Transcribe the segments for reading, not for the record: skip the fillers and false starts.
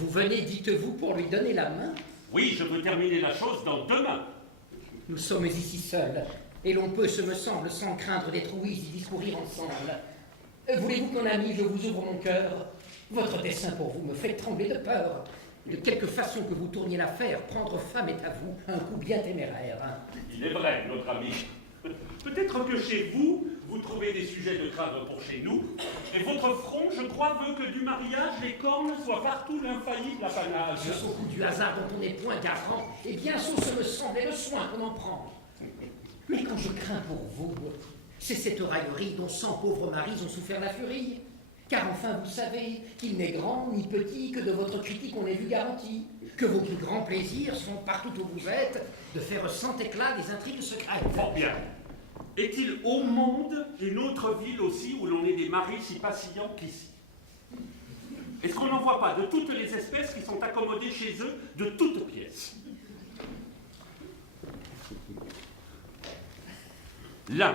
Vous venez, dites-vous, pour lui donner la main? Oui, je veux terminer la chose dans 2 mains. Nous sommes ici seuls, et l'on peut, ce me semble, sans craindre d'être ouïs, y discourir ensemble. Voulez-vous qu'en ami, je vous ouvre mon cœur? Votre dessein pour vous me fait trembler de peur. De quelque façon que vous tourniez l'affaire, prendre femme est à vous un coup bien téméraire. Il est vrai, notre ami. Peut-être que chez vous, vous trouvez des sujets de crainte pour chez nous, et votre front, je crois, veut que du mariage, les cornes soient partout l'infaillible apanage. Au coup du hasard dont on n'est point garant, et bien sûr ce me semble est le soin qu'on en prend. Mais quand je crains pour vous, c'est cette raillerie dont 100 pauvres maris ont souffert la furie. Car enfin, vous savez qu'il n'est grand ni petit que de votre critique on ait vu garantie, que vos plus grands plaisirs sont partout où vous êtes de faire sans éclat des intrigues secrètes. Fort bien. Est-il au monde une autre ville aussi où l'on ait des maris si vacillants qu'ici? Est-ce qu'on n'en voit pas de toutes les espèces qui sont accommodées chez eux de toutes pièces? L'un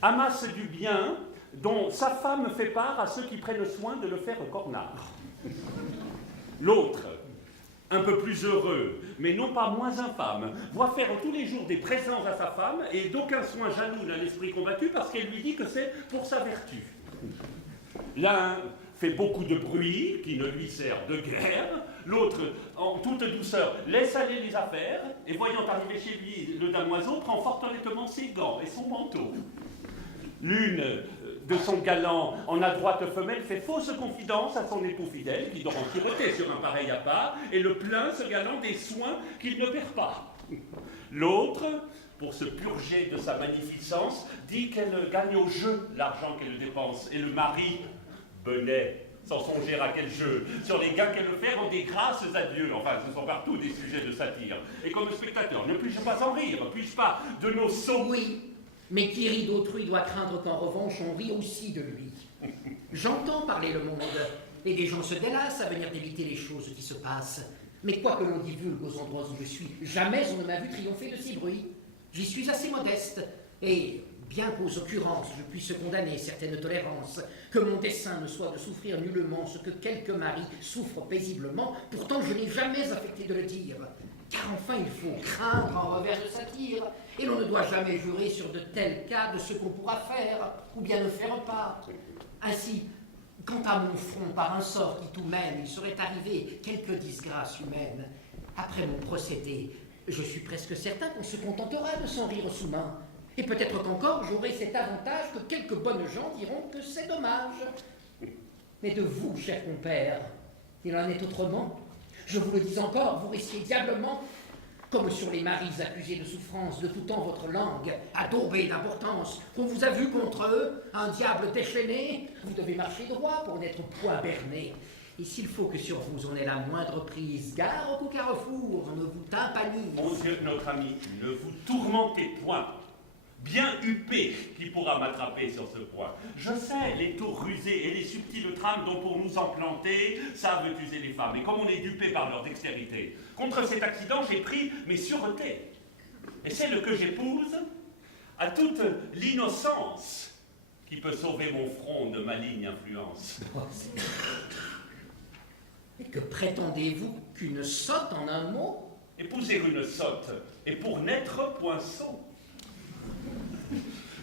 amasse du bien dont sa femme fait part à ceux qui prennent soin de le faire cornard. L'autre, un peu plus heureux, mais non pas moins infâme, voit faire tous les jours des présents à sa femme et d'aucun soin jaloux n'a l'esprit combattu parce qu'elle lui dit que c'est pour sa vertu. L'un fait beaucoup de bruit qui ne lui sert de guère, l'autre, en toute douceur, laisse aller les affaires et voyant arriver chez lui le damoiseau, prend fort honnêtement ses gants et son manteau. L'une de son galant en adroite femelle fait fausse confidence à son époux fidèle qui dort en sûreté sur un pareil appât et le plaint ce galant des soins qu'il ne perd pas. L'autre, pour se purger de sa magnificence, dit qu'elle gagne au jeu l'argent qu'elle dépense et le mari, benet, sans songer à quel jeu, sur les gains qu'elle fait rend des grâces à Dieu. Enfin, ce sont partout des sujets de satire. Et comme spectateur, ne puis-je pas en rire? Puis-je pas de nos sots? Oui. Mais qui rit d'autrui doit craindre qu'en revanche on rit aussi de lui. J'entends parler le monde, et des gens se délassent à venir d'éviter les choses qui se passent. Mais quoi que l'on divulgue aux endroits où je suis, jamais on ne m'a vu triompher de si bruit. J'y suis assez modeste, et bien qu'aux occurrences je puisse condamner certaines tolérances, que mon dessein ne soit de souffrir nullement ce que quelques maris souffrent paisiblement, pourtant je n'ai jamais affecté de le dire. Car enfin il faut craindre en revers de satire, et l'on ne doit jamais jurer sur de tels cas de ce qu'on pourra faire, ou bien ne faire pas. Ainsi, quant à mon front, par un sort qui tout mène, il serait arrivé quelque disgrâce humaine. Après mon procédé, je suis presque certain qu'on se contentera de s'en rire sous main. Et peut-être qu'encore j'aurai cet avantage que quelques bonnes gens diront que c'est dommage. Mais de vous, cher compère, il en est autrement. Je vous le dis encore, vous risquez diablement, comme sur les maris accusés de souffrance de tout temps votre langue, adourbée d'importance, qu'on vous a vu contre eux, un diable déchaîné, vous devez marcher droit pour n'être point berné. Et s'il faut que sur vous on ait la moindre prise, gare au coup carrefour, ne vous tympanise. Mon Dieu, notre ami, ne vous tourmentez point. Bien huppé qui pourra m'attraper sur ce point. Je sais les tours rusés et les subtiles trames dont pour nous en planter savent user les femmes. Et comme on est dupé par leur dextérité, contre cet accident, j'ai pris mes sûretés. Et celle que j'épouse a toute l'innocence qui peut sauver mon front de maligne influence. Et que prétendez-vous qu'une sotte en un mot? Épouser une sotte, et pour naître point sot.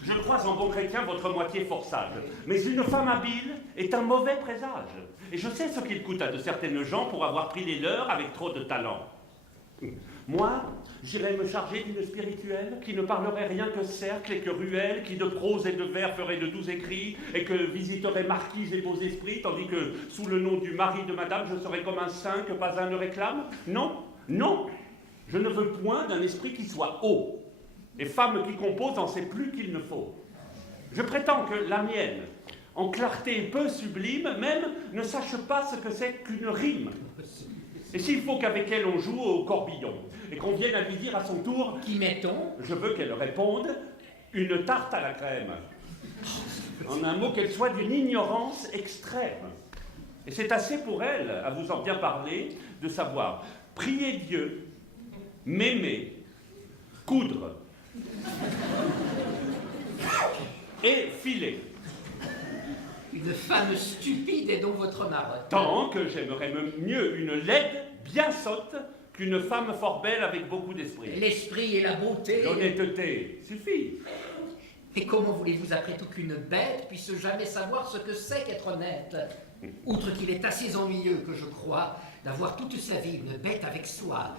Je crois en bon chrétien votre moitié fort sage, mais une femme habile est un mauvais présage. Et je sais ce qu'il coûte à de certaines gens pour avoir pris les leurs avec trop de talent. Moi, j'irais me charger d'une spirituelle qui ne parlerait rien que cercle et que ruelle, qui de prose et de vers ferait de doux écrits et que visiterait marquises et beaux esprits, tandis que sous le nom du mari de madame, je serais comme un saint que pas un ne réclame. Non, non, je ne veux point d'un esprit qui soit haut. Et femme qui compose en sait plus qu'il ne faut. Je prétends que la mienne, en clarté peu sublime, même ne sache pas ce que c'est qu'une rime. Et s'il faut qu'avec elle on joue au corbillon, et qu'on vienne à lui dire à son tour « Qui mettons ?» Je veux qu'elle réponde « Une tarte à la crème ». En un mot, qu'elle soit d'une ignorance extrême. Et c'est assez pour elle, à vous en bien parler, de savoir prier Dieu, m'aimer, coudre, et filer. Une femme stupide est donc votre marotte. Tant que j'aimerais mieux une laide bien sotte qu'une femme fort belle avec beaucoup d'esprit. L'esprit et la beauté. L'honnêteté suffit. Et comment voulez-vous après tout qu'une bête puisse jamais savoir ce que c'est qu'être honnête? Outre qu'il est assez ennuyeux, que je crois, d'avoir toute sa vie une bête avec soi,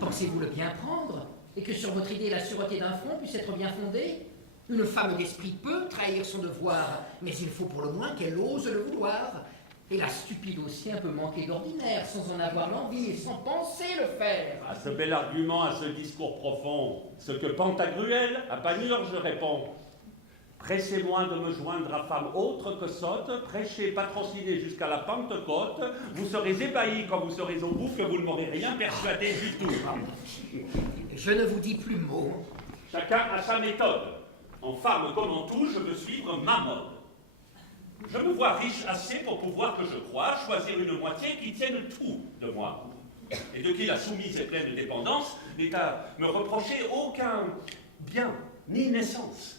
pensez-vous le bien prendre? Et que sur votre idée la sûreté d'un front puisse être bien fondée? Une femme d'esprit peut trahir son devoir, mais il faut pour le moins qu'elle ose le vouloir. Et la stupide aussi peut manquer d'ordinaire, sans en avoir l'envie et sans penser le faire. À ce bel argument, à ce discours profond, ce que Pantagruel, à Panurge répond. Pressez-moi de me joindre à femme autre que sotte, prêchez, patrocinez jusqu'à la Pentecôte, vous serez ébahis quand vous serez au bout que vous ne m'aurez rien persuadé du tout. Je ne vous dis plus mot. Chacun a sa méthode. En femme comme en tout, je veux suivre ma mode. Je me vois riche assez pour pouvoir, que je crois, choisir une moitié qui tienne tout de moi. Et de qui la soumise et pleine de dépendance n'est à me reprocher aucun bien, ni naissance.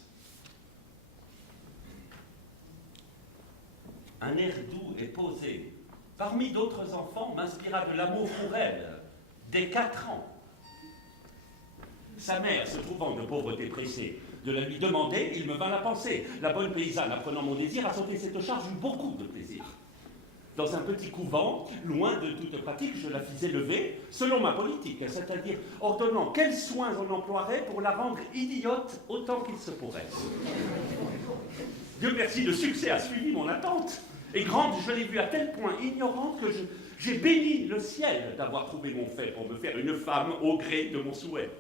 Un air doux et posé, parmi d'autres enfants, m'inspira de l'amour pour elle, dès 4 ans. Sa mère, se trouvant de pauvreté pressée, de la lui demander, il me vint la pensée. La bonne paysanne, apprenant mon désir, à sauter cette charge, eut beaucoup de plaisir. Dans un petit couvent, loin de toute pratique, je la fis élever, selon ma politique, c'est-à-dire ordonnant quels soins on emploierait pour la rendre idiote autant qu'il se pourrait. Dieu merci, le succès a suivi mon attente. Et grande, je l'ai vue à tel point ignorante que j'ai béni le ciel d'avoir trouvé mon fait pour me faire une femme au gré de mon souhait.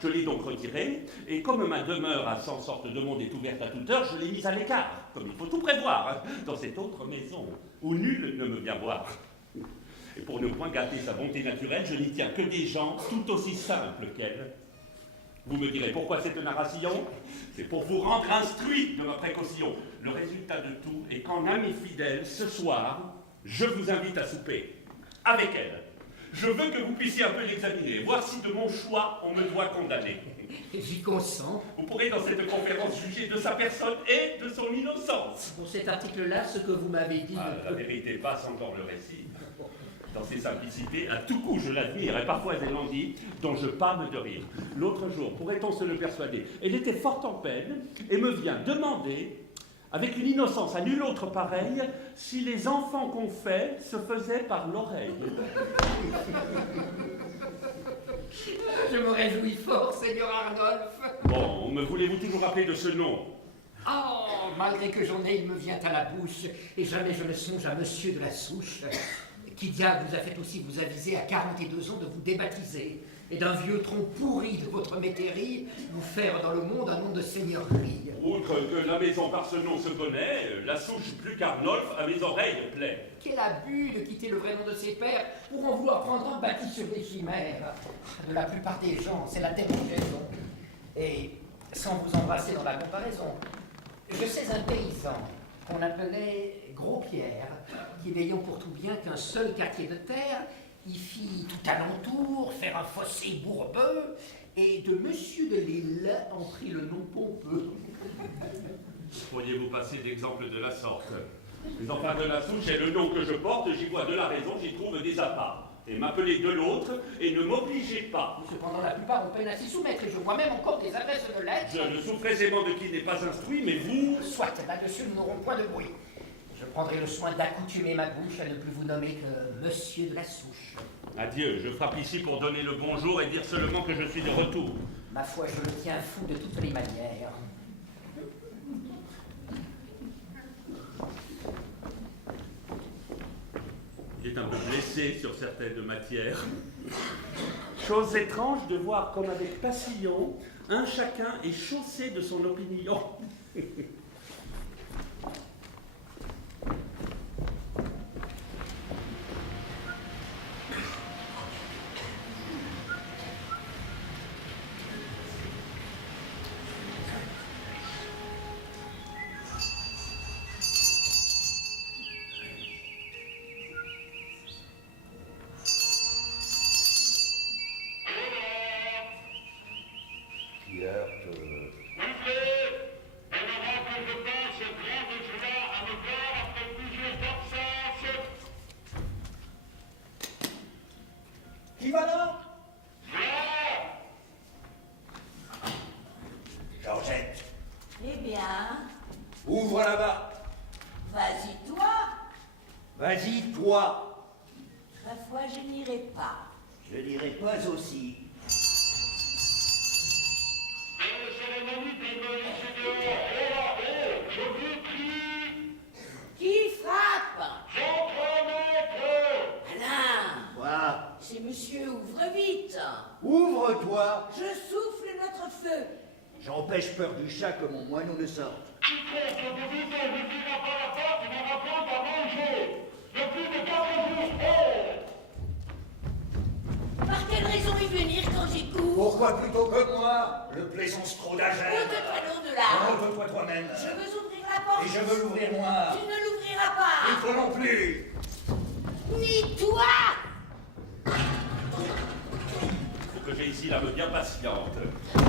Je l'ai donc retirée, et comme ma demeure à 100 sortes de monde est ouverte à toute heure, je l'ai mise à l'écart, comme il faut tout prévoir, dans cette autre maison, où nul ne me vient voir. Et pour ne point gâter sa bonté naturelle, je n'y tiens que des gens tout aussi simples qu'elle. Vous me direz, pourquoi cette narration? C'est pour vous rendre instruit de ma précaution. Le résultat de tout est qu'en ami fidèle, ce soir, je vous invite à souper avec elle. Je veux que vous puissiez un peu l'examiner, voir si de mon choix on me doit condamner. J'y consens. Vous pourrez dans cette conférence juger de sa personne et de son innocence. Pour cet article-là, ce que vous m'avez dit... La vérité passe encore le récit. Dans ses simplicités, à tout coup je l'admire, et parfois elle en dit, dont je pâme de rire. L'autre jour, pourrait-on se le persuader, elle était fort en peine, et me vient demander, avec une innocence à nulle autre pareille, si les enfants qu'on fait se faisaient par l'oreille. Je me réjouis fort, Seigneur Arnolphe. Bon, me voulez-vous toujours rappeler de ce nom? Oh, malgré que j'en ai, il me vient à la bouche, et jamais je ne songe à Monsieur de la Souche. Qui diable vous a fait aussi vous aviser à 42 ans de vous débaptiser, et d'un vieux tronc pourri de votre métairie, vous faire dans le monde un nom de seigneurie. Outre que la maison par ce nom se connaît, la Souche plus qu'Arnolphe à mes oreilles plaît. Quel abus de quitter le vrai nom de ses pères pour en vouloir prendre un bâti sur des chimères. De la plupart des gens, c'est la démangeaison. Et sans vous embrasser dans la comparaison, je sais un paysan qu'on appelait Gros-Pierre, qui n'ayant pour tout bien qu'un seul quartier de terre, y fit tout alentour faire un fossé bourbeux, et de Monsieur de Lille en prit le nom pompeux. Pourriez-vous passer d'exemples de la sorte? Les enfants de la Souche est le nom que je porte, j'y vois de la raison, j'y trouve des appas. Et m'appeler de l'autre, et ne m'obligez pas. Cependant, la plupart ont peine à s'y soumettre, et je vois même encore des adresses de lettres. Je ne souffre aisément de qui n'est pas instruit, mais vous... Soit, là-dessus, nous n'aurons point de bruit. Je prendrai le soin d'accoutumer ma bouche à ne plus vous nommer que Monsieur de la Souche. Adieu, je frappe ici pour donner le bonjour et dire seulement que je suis de retour. Ma foi, je le tiens fou de toutes les manières. Il est un peu blessé sur certaines matières. Chose étrange de voir comme avec Passillon, un chacun est chaussé de son opinion. Vas-y, toi. Ma foi, je n'irai pas. Je n'irai pas aussi. Qui frappe? Alain, Quoi? c'est monsieur, ouvre vite. Ouvre-toi. Je souffle notre feu. J'empêche peur du chat que mon moineau ne sorte. Par quelle raison y venir quand j'écoute? Pourquoi plutôt que moi? Le plaisance trop d'agène. Ôte-toi donc de là. Ôte-toi toi-même. Je veux ouvrir la porte. Et je veux l'ouvrir moi. Tu ne l'ouvriras pas. Et toi non plus. Ni toi. Faut que j'ai ici la meuf bien patiente.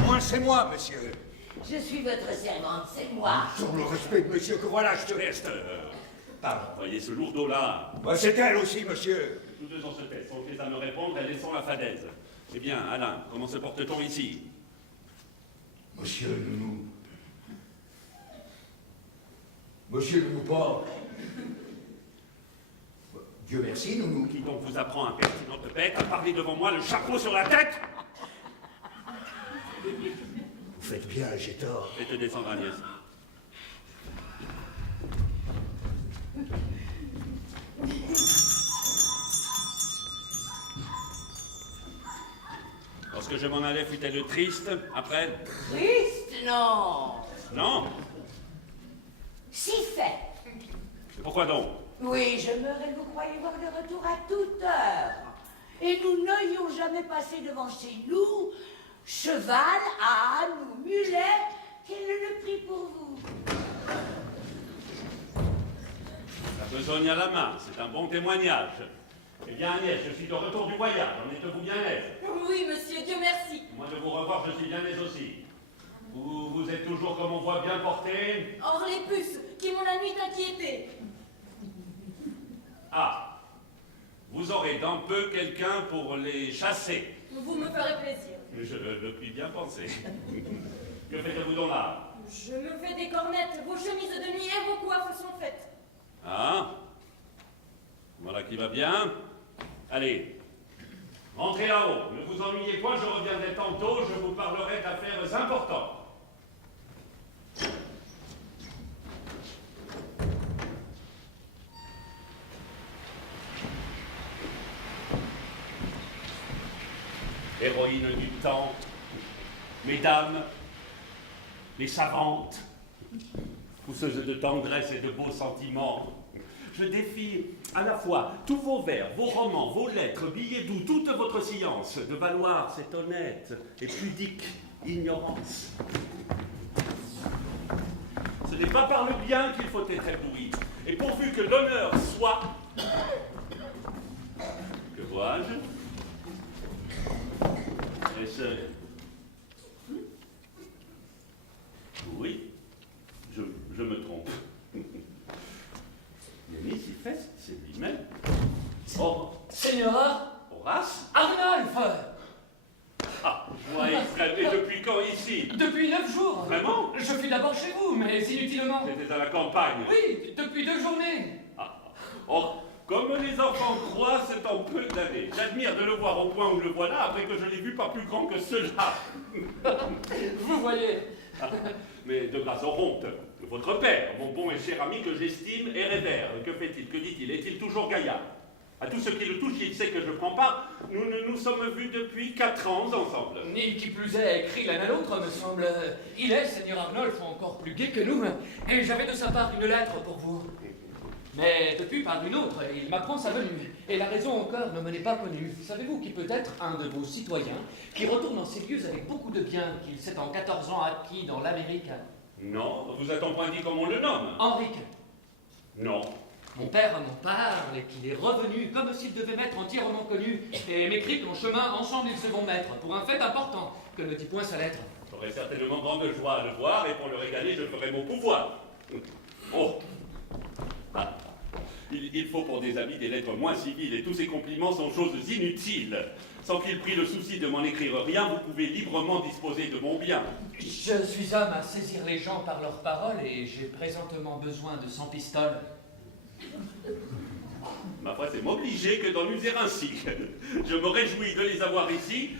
Moi, c'est moi, monsieur. Je suis votre servante, c'est moi. Sur le respect de monsieur que voilà, je te laisse. Pardon. Voyez ce lourdeau-là. Bah, c'est elle aussi, monsieur. Tous deux en se taisent, sont faits à me répondre et laissons la fadaise. Eh bien, Alain, comment se porte-t-on ici? Monsieur Nounou. Monsieur Nounou pas. Dieu merci, Nounou. Qui donc vous apprend un pertinente bête à parler devant moi le chapeau sur la tête? Vous faites bien, j'ai tort. Faites descendre Agnès. Lorsque je m'en allais, fut-elle triste après? Triste, non. Non? Si fait. Pourquoi donc? Oui, je meurs et vous croyez voir de retour à toute heure. Et nous n'ayons jamais passé devant chez nous cheval, âne ou mulet. Quel est le prix pour vous? La besogne à la main, c'est un bon témoignage. Eh bien, Agnès, je suis de retour du voyage, en êtes-vous bien aise? Oui, monsieur, Dieu merci. Moi de vous revoir, je suis bien aise aussi. Vous êtes toujours, comme on voit, bien porté? Or les puces qui m'ont la nuit inquiété. Ah, vous aurez dans peu quelqu'un pour les chasser. Vous me ferez plaisir. Je le puis bien penser. Que faites-vous donc là? Je me fais des cornettes, vos chemises de nuit et vos coiffes sont faites. Ah, voilà qui va bien. Allez, rentrez là-haut. Ne vous ennuyez point, je reviendrai tantôt, je vous parlerai d'affaires importantes. Héroïne du temps, mesdames, les savantes, pousseuses de tendresse et de beaux sentiments, je défie à la fois tous vos vers, vos romans, vos lettres, billets doux, toute votre science, de valoir cette honnête et pudique ignorance. Ce n'est pas par le bien qu'il faut être ébloui, et pourvu que l'honneur soit... Que vois-je? Est-ce... Oui, je me trompe. Mésipheste, c'est lui-même. Oh, Seigneur Horace? Arnulf. Ah, moi, et depuis quand ici? Depuis 9 jours. Vraiment? Je fus d'abord chez vous, mais inutilement. C'était à la campagne. Oui, depuis 2 journées. Ah. Oh, comme les enfants croient, c'est en peu d'années. J'admire de le voir au point où le voilà, après que je l'ai vu pas plus grand que cela. Vous voyez. Ah, mais de grâce au honte, votre père, mon bon et cher ami que j'estime et révère. Que fait-il? Que dit-il? Est-il toujours gaillard? À tout ce qui le touche, il sait que je prends part. Nous ne nous sommes vus depuis 4 ans ensemble. Ni qui plus est écrit l'un à l'autre, me semble. Il est, Seigneur Arnulf, encore plus gai que nous. Et j'avais de sa part une lettre pour vous. Mais depuis par une autre, il m'apprend sa venue. Et la raison encore ne me l'est pas connue. Savez-vous qui peut être un de vos citoyens qui retourne dans ces lieux avec beaucoup de biens qu'il s'est en 14 ans acquis dans l'Amérique? Non, vous a-t-on point dit comment on le nomme? Henrique. Non. Mon père m'en parle et qu'il est revenu comme s'il devait m'être entièrement connu et m'écrit qu'en chemin ensemble ils se vont mettre pour un fait important que ne dit point sa lettre. J'aurai certainement grande joie à le voir et pour le régaler, je ferai mon pouvoir. Oh. Ah. Il faut pour des amis des lettres moins civiles et tous ces compliments sont choses inutiles. Sans qu'il prie le souci de m'en écrire rien, vous pouvez librement disposer de mon bien. Je suis homme à saisir les gens par leurs paroles et j'ai présentement besoin de 100 pistoles. c'est m'obliger que d'en user ainsi. Je me réjouis de les avoir ici.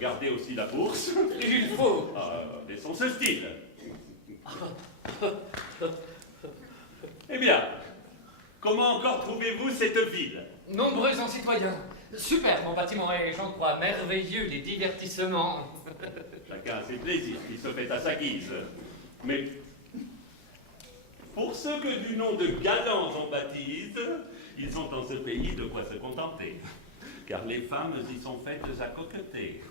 Gardez aussi la bourse. Il faut. Laissons ce style. Eh bien, comment encore trouvez-vous cette ville? Nombreux en citoyens. Super, mon bâtiment et j'en crois merveilleux les divertissements. Chacun a ses plaisirs, qui se fait à sa guise. Mais pour ceux que du nom de galants on baptise, ils ont dans ce pays de quoi se contenter. Car les femmes y sont faites à coqueter.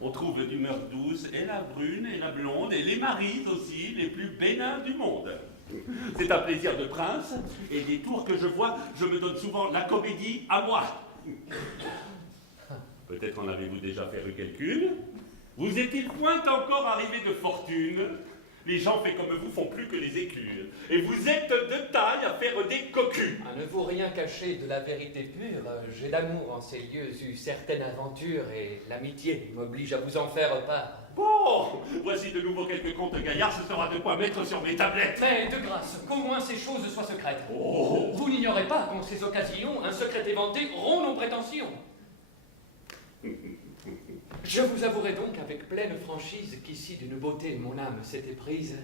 On trouve d'humeur douce et la brune et la blonde et les maris aussi, les plus bénins du monde. C'est un plaisir de prince, et des tours que je vois, je me donne souvent la comédie à moi. Peut-être en avez-vous déjà fait quelqu'une? Vous est-il point encore arrivé de fortune? Les gens faits comme vous font plus que les écus, et vous êtes de taille à faire des cocus. À ne vous rien cacher de la vérité pure, j'ai d'amour en ces lieux eu certaines aventures, et l'amitié m'oblige à vous en faire part. Bon, voici de nouveau quelques contes gaillards, ce sera de quoi mettre sur mes tablettes. Mais de grâce, qu'au moins ces choses soient secrètes. Oh. Vous n'ignorez pas qu'en ces occasions, un secret éventé rompt nos prétentions. Je vous avouerai donc avec pleine franchise qu'ici d'une beauté mon âme s'était prise.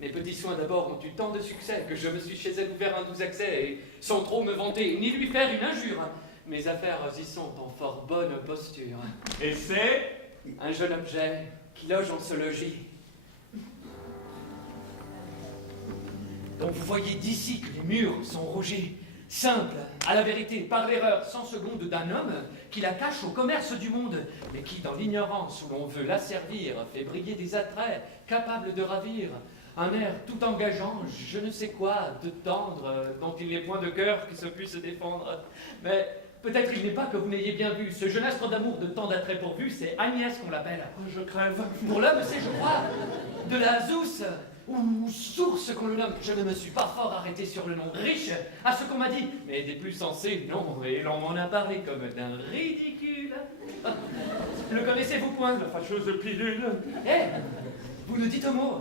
Mes petits soins d'abord ont eu tant de succès que je me suis chez elle ouvert un doux accès et sans trop me vanter ni lui faire une injure. Mes affaires y sont en fort bonne posture. Et c'est un jeune objet qui loge en ce logis. Donc vous voyez d'ici que les murs sont rougis. Simple, à la vérité, par l'erreur sans seconde d'un homme qui la cache au commerce du monde, mais qui, dans l'ignorance où l'on veut l'asservir, fait briller des attraits capables de ravir. Un air tout engageant, je ne sais quoi, de tendre, dont il n'est point de cœur qui se puisse défendre. Mais peut-être il n'est pas que vous n'ayez bien vu. Ce jeune astre d'amour de tant d'attraits pourvus, c'est Agnès qu'on l'appelle. Je crève. Pour l'homme, c'est, je crois, de la Zeus, ou source qu'on le nomme. Je ne me suis pas fort arrêté sur le nom riche, à ce qu'on m'a dit, mais des plus sensés, non, et l'on m'en a parlé comme d'un ridicule. Le connaissez-vous point? La fâcheuse pilule. Eh, vous ne dites un mot?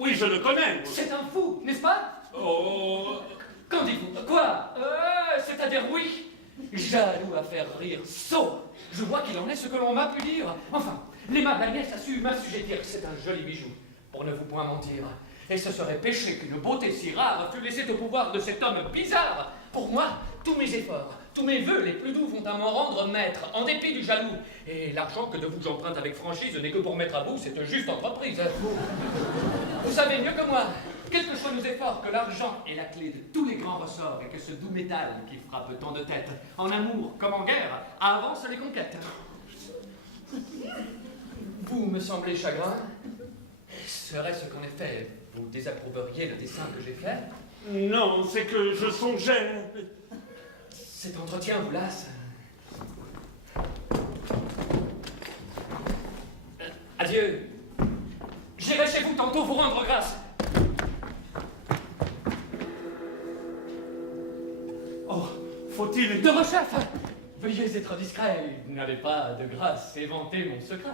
Oui, je le connais. C'est un fou, n'est-ce pas? Oh. Qu'en dites-vous? Quoi? C'est-à-dire oui? Jaloux à faire rire, sot. Je vois qu'il en est ce que l'on m'a pu dire. Enfin, l'aimable Agnès a su m'assujettir. C'est un joli bijou, pour ne vous point mentir. Et ce serait péché qu'une beauté si rare fût laissée au pouvoir de cet homme bizarre. Pour moi, tous mes efforts, tous mes vœux les plus doux vont à m'en rendre maître, en dépit du jaloux. Et l'argent que de vous j'emprunte avec franchise n'est que pour mettre à bout cette juste entreprise. Vous savez mieux que moi, quels que soient nos efforts, que l'argent est la clé de tous les grands ressorts et que ce doux métal qui frappe tant de têtes, en amour comme en guerre, avance les conquêtes. Vous me semblez chagrin. Serait-ce qu'en effet, vous désapprouveriez le dessin que j'ai fait? Non, c'est que je songeais. Cet entretien vous lasse. Adieu. J'irai chez vous tantôt vous rendre grâce. Oh, faut-il... De rechef, veuillez être discret. Vous n'avez pas de grâce éventer mon secret.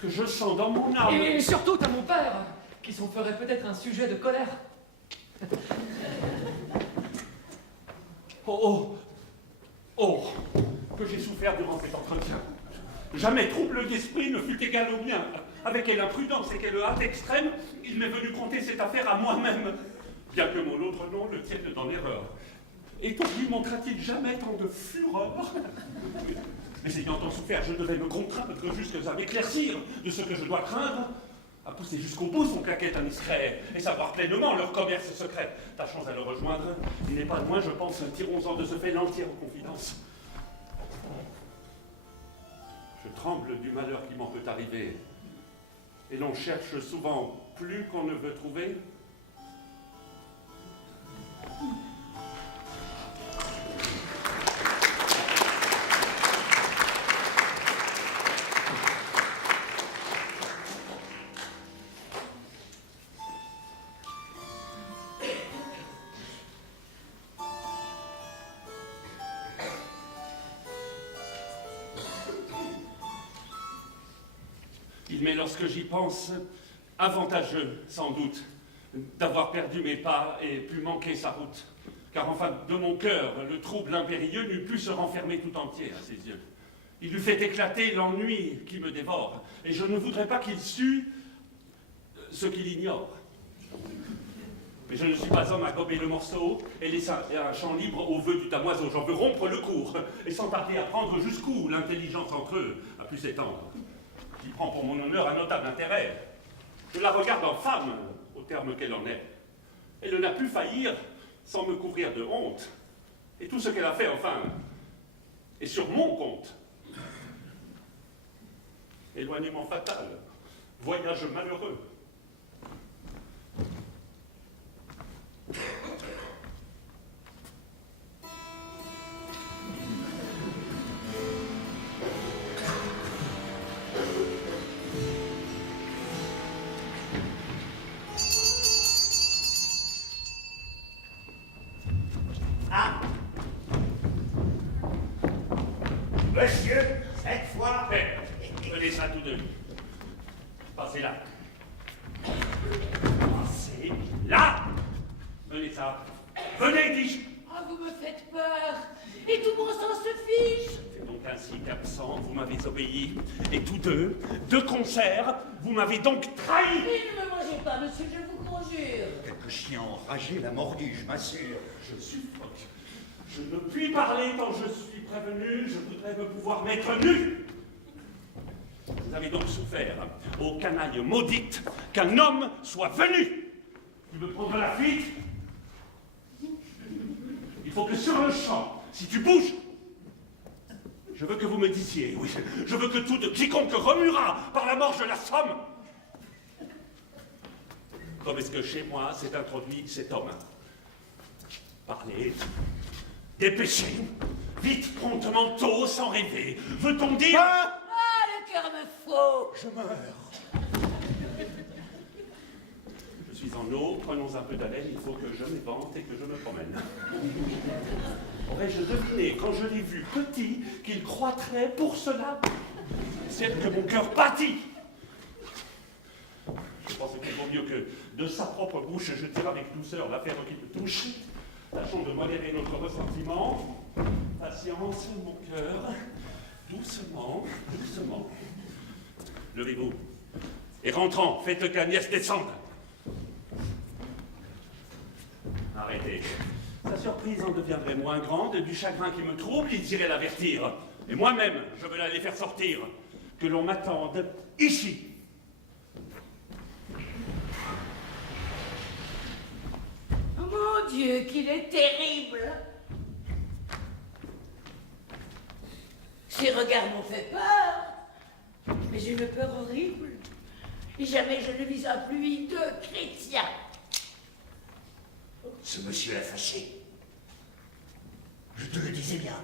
Que je sens dans mon âme. Et surtout à mon père, qui s'en ferait peut-être un sujet de colère. Oh, que j'ai souffert durant cet entretien. Jamais trouble d'esprit ne fut égal au mien. Avec quelle imprudence et quelle hâte extrême, il m'est venu conter cette affaire à moi-même, bien que mon autre nom le tienne dans l'erreur. Et donc lui montra-t-il jamais tant de fureur? Mais ayant tant souffert, je devais me contraindre jusqu'à m'éclaircir de ce que je dois craindre, à pousser jusqu'au bout son claquette indiscret, et savoir pleinement leur commerce secret. Tâchons à le rejoindre, il n'est pas loin, je pense, tirons-en de ce fait l'entière confidence. Je tremble du malheur qui m'en peut arriver, et l'on cherche souvent plus qu'on ne veut trouver. Mais lorsque j'y pense, avantageux, sans doute, d'avoir perdu mes pas et pu manquer sa route. Car enfin, de mon cœur, le trouble impérieux n'eût pu se renfermer tout entier à ses yeux. Il lui fait éclater l'ennui qui me dévore, et je ne voudrais pas qu'il sût ce qu'il ignore. Mais je ne suis pas homme à gober le morceau et laisser un champ libre au vœu du damoiseau. J'en veux rompre le cours, et sans tarder à prendre jusqu'où l'intelligence entre eux a pu s'étendre. J'y prends pour mon honneur un notable intérêt. Je la regarde en femme, au terme qu'elle en est. Elle n'a pu faillir sans me couvrir de honte. Et tout ce qu'elle a fait, enfin, est sur mon compte. Éloignement fatal, voyage malheureux. Ah! Monsieur, cette fois... Venez ça tous deux. Passez là. Passez là. Venez ça. Venez, dis-je. Ah, vous me faites peur. Et tout bon sens se fiche. C'est donc ainsi qu'absent, vous m'avez obéi. Et tous deux, de concert, vous m'avez donc trahi. Et ne me mangez pas, monsieur, je vous conjure. Quelque chien enragé l'a mordu, je m'assure. Je suffoque. Je ne puis parler tant je suis prévenu. Je voudrais me pouvoir mettre nu. Vous avez donc souffert, aux canailles maudites, qu'un homme soit venu. Tu veux prendre la fuite? Il faut que sur le champ, si tu bouges, je veux que vous me disiez, oui, je veux que quiconque remuera par la mort, je l'assomme. Comme est-ce que chez moi s'est introduit cet homme? Parlez, dépêchez, vite, promptement, tôt, sans rêver. Veut-on dire... Ah, le cœur me faut. Je meurs. Je suis en eau, prenons un peu d'haleine, il faut que je m'évente et que je me promène. Aurais-je deviné, quand je l'ai vu petit, qu'il croîtrait pour cela? C'est que mon cœur battit. Je pense qu'il vaut mieux que de sa propre bouche je tire avec douceur l'affaire qui me touche. Tâchons de modérer notre ressentiment. Patience, mon cœur. Doucement, doucement. Levez-vous. Et rentrant, faites qu'Agnès descende. Arrêtez. Sa surprise en deviendrait moins grande, du chagrin qui me trouble, il irait l'avertir. Et moi-même, je veux l'aller faire sortir. Que l'on m'attende ici. Oh mon Dieu, qu'il est terrible. Ses regards m'ont fait peur, mais une peur horrible. Et jamais je ne vis un plus hideux chrétien. Ce monsieur l'a fâché. Je te le disais bien.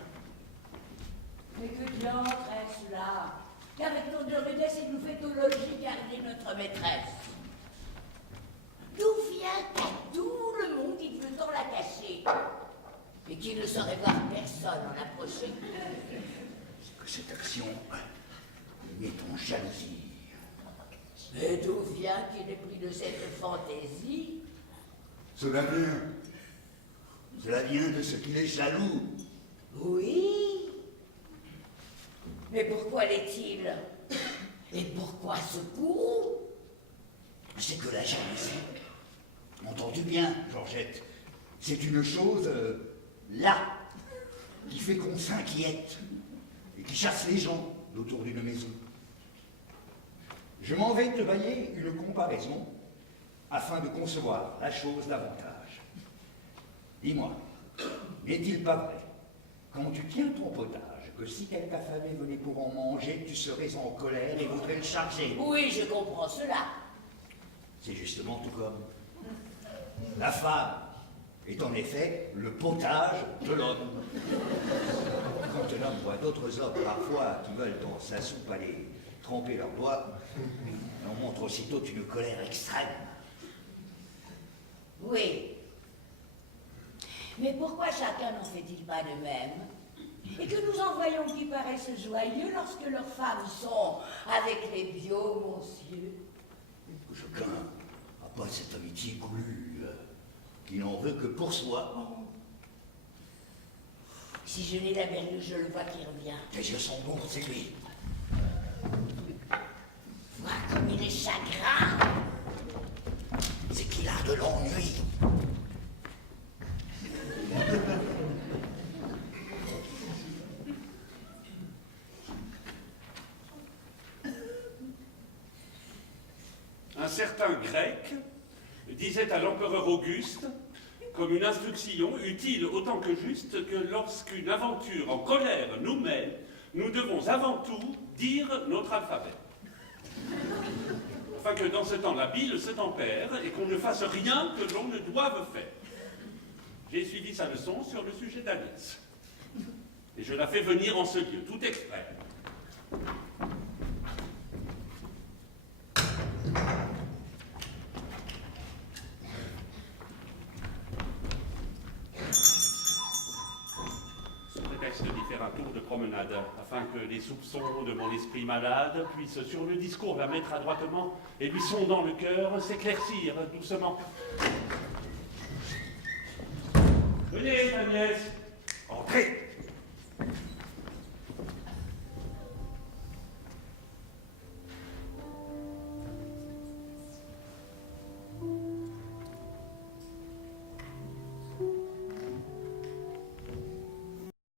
Mais que diantre est-ce là? Qu'avec tant de rudesse et de fétologie garder notre maîtresse. D'où vient qu'à tout le monde il veut tant la cacher? Et qu'il ne saurait voir personne en approcher. C'est que cette action met en jalousie. Et d'où vient qu'il ait pris de cette fantaisie? Cela vient de ce qu'il est jaloux. Oui. Mais pourquoi l'est-il? Et pourquoi ce courroux? C'est que la jalousie, entends-tu bien, Georgette, c'est une chose, là, qui fait qu'on s'inquiète et qui chasse les gens autour d'une maison. Je m'en vais te bailler une comparaison afin de concevoir la chose davantage. Dis-moi, n'est-il pas vrai, quand tu tiens ton potage, que si quelque affamé venait pour en manger, tu serais en colère et voudrais le charger? Oui, je comprends cela. C'est justement tout comme. La femme est en effet le potage de l'homme. Quand un homme voit d'autres hommes parfois qui veulent dans sa soupe aller tremper leurs doigts, on montre aussitôt une colère extrême. Oui. Mais pourquoi chacun n'en fait-il pas de même? Et que nous en voyons qui paraissent joyeux lorsque leurs femmes sont avec les bio, monsieur. Chacun a Pas cette amitié coulue, qui n'en veut que pour soi. Si je n'ai la belle, je le vois qui revient. Tes yeux sont bons, c'est lui. Vois comme il est chagrin. C'est qu'il a de l'ennui. Un certain grec disait à l'empereur Auguste, comme une instruction utile autant que juste, que lorsqu'une aventure en colère nous mène, nous devons avant tout dire notre alphabet. Afin que dans ce temps la bile se tempère et qu'on ne fasse rien que l'on ne doive faire. J'ai suivi sa leçon sur le sujet d'Agnès. Et je la fais venir en ce lieu, tout exprès. Sous prétexte d'y faire un tour de promenade, afin que les soupçons de mon esprit malade puissent, sur le discours la mettre adroitement et lui sondant le cœur, s'éclaircir doucement. Venez, Agnès, entrez.